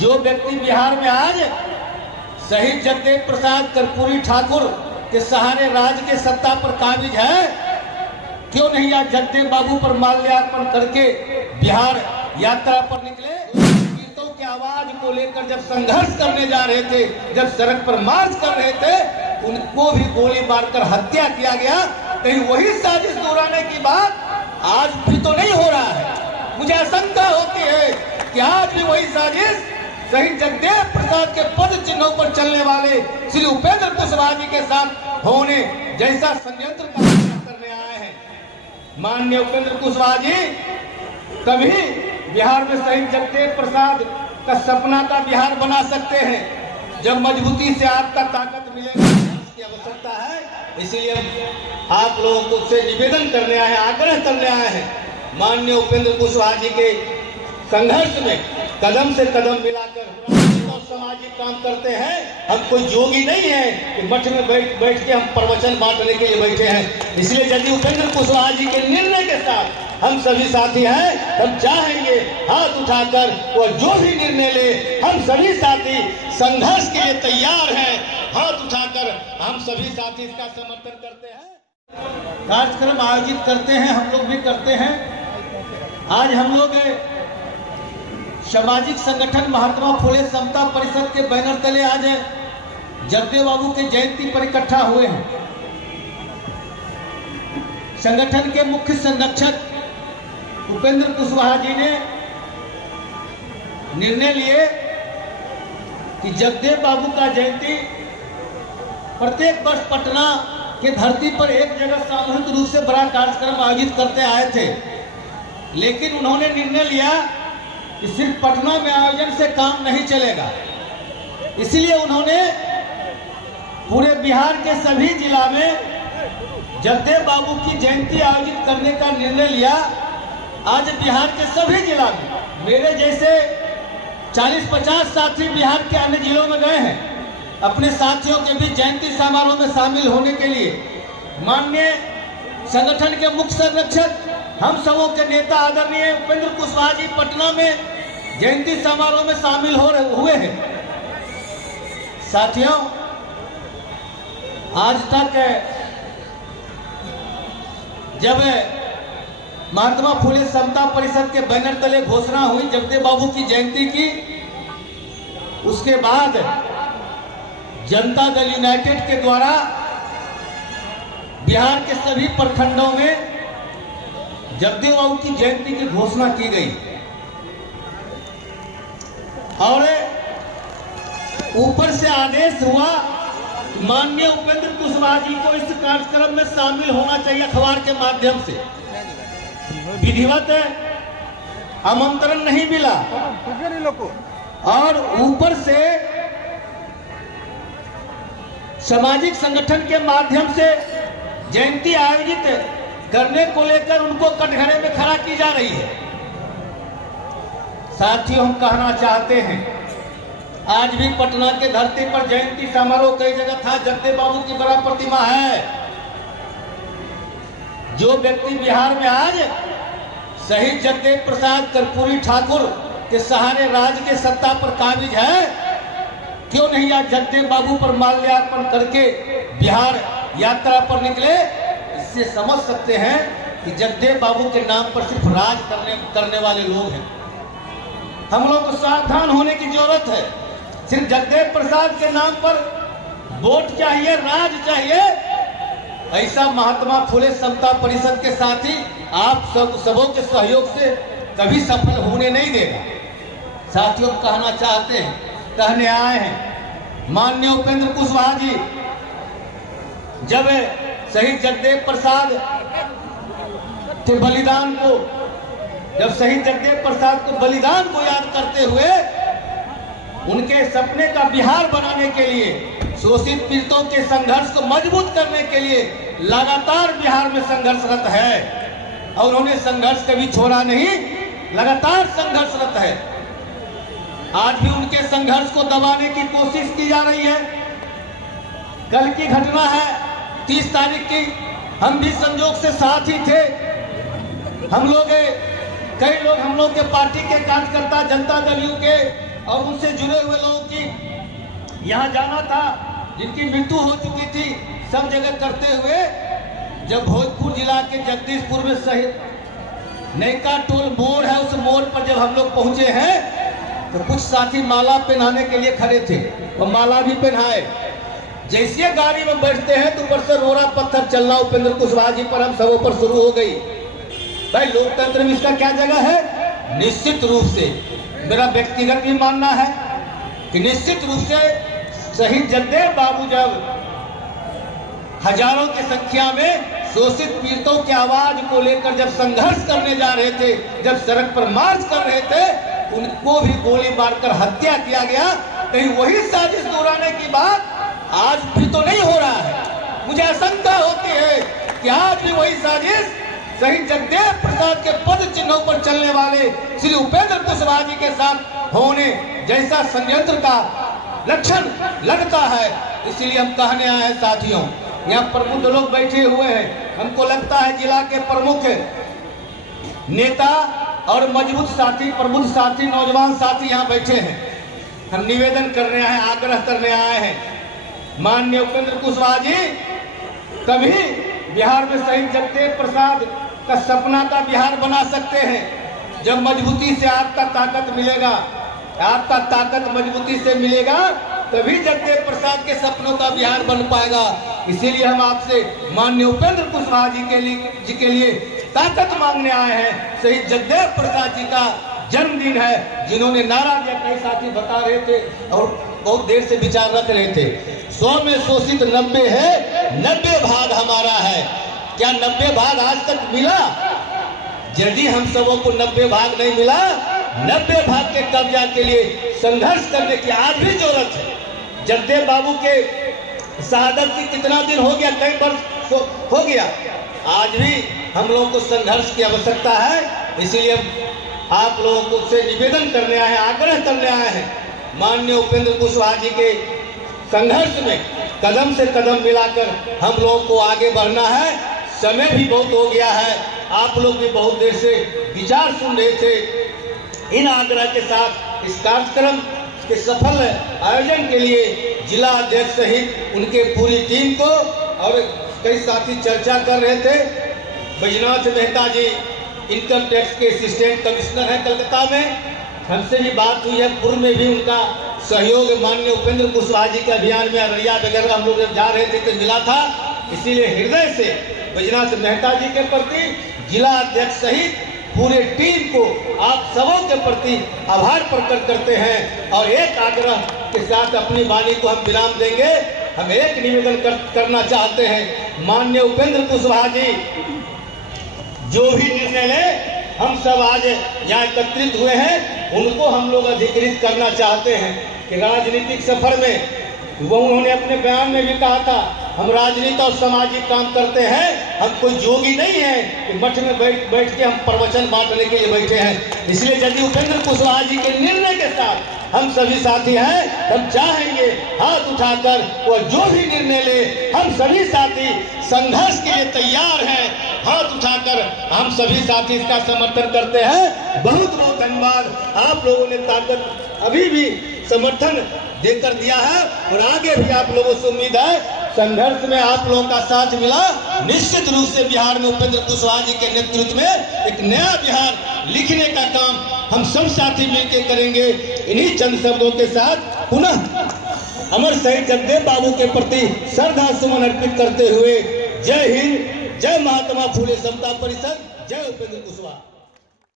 जो व्यक्ति बिहार में आज शहीद जगदेव प्रसाद कर्पूरी ठाकुर के सहारे राज्य के सत्ता पर काबिज है, क्यों नहीं आज जगदेव बाबू पर माल्यार्पण करके बिहार यात्रा पर निकले? गीतों की आवाज को लेकर जब संघर्ष करने जा रहे थे, जब सड़क पर मार्च कर रहे थे, उनको भी गोली मारकर हत्या किया गया। कहीं वही साजिश दोहराने की बात आज भी तो नहीं हो रहा है? मुझे आशंका होती है कि आज भी वही साजिश शहीद जगदेव प्रसाद के पद चिन्हों पर चलने वाले श्री उपेंद्र कुशवाहा जी के साथ होने जैसा षड्यंत्र करने आए हैं। माननीय उपेंद्र कुशवाहा जी तभी बिहार में शहीद जगदेव प्रसाद का सपना का बिहार बना सकते हैं जब मजबूती से आपका ताकत मिलेगा। इसकी आवश्यकता है, इसीलिए आप लोगों को से निवेदन करने आए, आग्रह करने आए हैं। माननीय उपेंद्र कुशवाहा जी के संघर्ष में कदम से कदम मिलाकर सामाजिक काम करते हैं। हम कोई जोगी नहीं है कि मठ में बैठ के हम प्रवचन बांटने के लिए बैठे हैं। इसलिए यदि उपेंद्र कुशवाहा जी के निर्णय के साथ हम सभी साथी हैं, हम चाहेंगे हाथ उठाकर वो जो भी निर्णय ले, हम सभी साथी संघर्ष के लिए तैयार हैं। हाथ उठाकर हम सभी साथी इसका समर्थन करते हैं। कार्यक्रम आयोजित करते हैं, हम लोग भी करते हैं। आज हम लोग सामाजिक संगठन महात्मा फुले समता परिषद के बैनर तले आज जगदेव बाबू के जयंती पर इकट्ठा हुए हैं। संगठन के मुख्य संरक्षक उपेंद्र कुशवाहा जी ने निर्णय लिए कि जगदेव बाबू का जयंती प्रत्येक वर्ष पटना के धरती पर एक जगह सामूहिक रूप से बड़ा कार्यक्रम आयोजित करते आए थे, लेकिन उन्होंने निर्णय लिया कि सिर्फ पटना में आयोजन से काम नहीं चलेगा। इसलिए उन्होंने पूरे बिहार के सभी जिला में जगदेव बाबू की जयंती आयोजित करने का निर्णय लिया। आज बिहार के सभी जिला में मेरे जैसे 40-50 साथी बिहार के अन्य जिलों में गए हैं अपने साथियों के बीच जयंती समारोह में शामिल होने के लिए। माननीय संगठन के मुख्य संरक्षक, हम सबों के नेता आदरणीय उपेंद्र कुशवाहा जी पटना में जयंती समारोह में शामिल हुए हैं। साथियों, आज तक जब महात्मा फुले समता परिषद के बैनर तले घोषणा हुई जगदेव बाबू की जयंती की, उसके बाद जनता दल यूनाइटेड के द्वारा बिहार के सभी प्रखंडों में जगदेव बाबू की जयंती की घोषणा की गई और ऊपर से आदेश हुआ माननीय उपेंद्र कुशवाहा जी को इस कार्यक्रम में शामिल होना चाहिए। अखबार के माध्यम से विधिवत आमंत्रण नहीं मिला और ऊपर से सामाजिक संगठन के माध्यम से जयंती आयोजित करने को लेकर उनको कटघरे में खड़ा की जा रही है। साथियों, हम कहना चाहते हैं, आज भी पटना के धरती पर जयंती समारोह कई जगह था। जगदेव बाबू की बड़ा प्रतिमा है। जो व्यक्ति बिहार में आज शहीद जगदेव प्रसाद कर्पूरी ठाकुर के सहारे राज्य के सत्ता पर काबिज है, क्यों नहीं आज जगदेव बाबू पर माल्यार्पण करके बिहार यात्रा पर निकले? इससे समझ सकते हैं कि जगदेव बाबू के नाम पर सिर्फ राज करने वाले लोग हैं। हम लोग को सावधान होने की जरूरत है। सिर्फ जगदेव प्रसाद के नाम पर वोट चाहिए, राज चाहिए, ऐसा महात्मा फुले समता परिषद के साथी आप सबों के सहयोग से कभी सफल होने नहीं देगा। साथियों, कहना चाहते हैं, कहने आए हैं, माननीय उपेंद्र कुशवाहा जी जब शहीद जगदेव प्रसाद के बलिदान को, जब शहीद जगदेव प्रसाद के बलिदान को याद करते हुए उनके सपने का बिहार बनाने के लिए, शोषित पीड़ितों के संघर्ष को मजबूत करने के लिए लगातार बिहार में संघर्षरत है और उन्होंने संघर्ष कभी छोड़ा नहीं, लगातार संघर्षरत है। आज भी उनके संघर्ष को दबाने की कोशिश की जा रही है। कल की घटना है 30 तारीख की, हम भी संजोग से साथ ही थे। कई लोग हम लोग के पार्टी के कार्यकर्ता जनता दल यू के और उनसे जुड़े हुए लोगों की यहाँ जाना था, जिनकी मृत्यु हो चुकी थी, सब जगह करते हुए जब भोजपुर जिला के जगदीशपुर में शहीद नैका टोल मोड़ है, उस मोड़ पर जब हम लोग पहुंचे हैं तो कुछ साथी माला पहनाने के लिए खड़े थे और माला भी पहनाए। जैसे गाड़ी में बैठते हैं तो ऊपर से रोड़ा पत्थर चलना उपेंद्र कुशवाहा जी पर, हम सबों पर शुरू हो गई। भाई लोकतंत्र में इसका क्या जगह है? निश्चित रूप से मेरा व्यक्तिगत भी मानना है कि निश्चित रूप से शहीद जगदेव बाबू जब हजारों की संख्या में शोषित पीड़ितों की आवाज को लेकर जब संघर्ष करने जा रहे थे, जब सड़क पर मार्च कर रहे थे, उनको भी गोली मारकर हत्या किया गया। कहीं वही साजिश दोहराने की बात आज भी तो नहीं हो रहा है? मुझे आशंका होती है कि आज भी वही साजिश शहीद जगदेव प्रसाद के पद चिन्हों पर चलने वाले श्री उपेंद्र कुशवाहा जी के साथ होने जैसा षड्यंत्र का लक्षण लगता है। इसलिए हम कहने आए हैं साथियों, यहाँ प्रबुद्ध लोग बैठे हुए हैं, हमको लगता है जिला के प्रमुख नेता और मजबूत साथी, प्रबुद्ध साथी, नौजवान साथी यहाँ बैठे हैं। हम निवेदन करने आए, आग्रह करने आए हैं, माननीय उपेंद्र कुशवाहा जी तभी बिहार में शहीद जगदेव प्रसाद का सपना का बिहार बना सकते हैं जब मजबूती से आपका ताकत मिलेगा, आपका ताकत मजबूती से मिलेगा तभी जगदेव प्रसाद के सपनों का बिहार बन पाएगा। इसीलिए हम आपसे माननीय उपेंद्र कुशवाहा जी के लिए ताकत मांगने आए हैं। शहीद जगदेव प्रसाद जी का जन्मदिन है, जिन्होंने नारा दिया, कई साथी बता रहे थे और बहुत देर से विचार रख रहे थे, 100 में शोषित 90 है, 90 भाग हमारा है। क्या 90 भाग आज तक मिला? यदि हम सबों को 90 भाग नहीं मिला, 90 भाग के कब्जा के लिए संघर्ष करने की आज भी जरूरत है। जगदेव बाबू के शहादत की कितना दिन हो गया? कई वर्ष हो गया। आज भी हम लोगों को संघर्ष की आवश्यकता है। इसीलिए आप लोगों को से निवेदन करने आए हैं, आग्रह करने आए हैं, माननीय उपेंद्र कुशवाहा जी के संघर्ष में कदम से कदम मिलाकर हम लोगों को आगे बढ़ना है। समय भी बहुत हो गया है, आप लोग भी बहुत देर से विचार सुन रहे थे। इन आग्रह के साथ इस कार्यक्रम के सफल आयोजन के लिए जिला अध्यक्ष सहित उनके पूरी टीम को और कई साथी चर्चा कर रहे थे। बैजनाथ मेहता जी इनकम टैक्स के असिस्टेंट कमिश्नर हैं कलकत्ता में, हमसे भी बात हुई है, पूर्व में भी उनका सहयोग माननीय उपेंद्र कुशवाहा जी के अभियान में अररिया वगैरह हम लोग जब जा रहे थे तो मिला था। इसीलिए हृदय से बैजनाथ मेहता जी के प्रति जिला अध्यक्ष सहित पूरे टीम को आप सबों के प्रति आभार प्रकट करते हैं और एक आग्रह के साथ अपनी वाणी को हम विराम देंगे। हम एक निवेदन करना चाहते हैं, माननीय उपेंद्र कुशवाहा जी जो भी निर्णय ले, हम सब आज यहाँ एकत्रित हुए हैं, उनको हम लोग अधिकृत करना चाहते हैं कि राजनीतिक सफर में वो उन्होंने अपने बयान में भी कहा था, हम राजनीति और सामाजिक काम करते हैं, हम कोई जोगी नहीं है कि मठ में बैठ के हम प्रवचन बांटने के लिए बैठे हैं। इसलिए यदि उपेंद्र कुशवाहा जी के निर्णय के साथ हम सभी साथी हैं, हम चाहेंगे हाथ उठाकर वो जो भी निर्णय ले, हम सभी साथी संघर्ष के लिए तैयार हैं। हाथ उठाकर हम सभी साथी इसका समर्थन करते हैं। बहुत बहुत धन्यवाद, आप लोगों ने ताकत अभी भी समर्थन देकर दिया है और आगे भी आप लोगों से उम्मीद है संघर्ष में आप लोगों का साथ मिला। निश्चित रूप से बिहार में उपेंद्र कुशवाहा जी के नेतृत्व में एक नया बिहार लिखने का काम हम सब साथी मिलकर करेंगे। इन्हीं चंद शब्दों के साथ पुनः अमर शहीद जगदेव बाबू के प्रति श्रद्धा सुमन अर्पित करते हुए जय हिंद, जय महात्मा फूले समता परिषद, जय उपेंद्र कुशवाहा।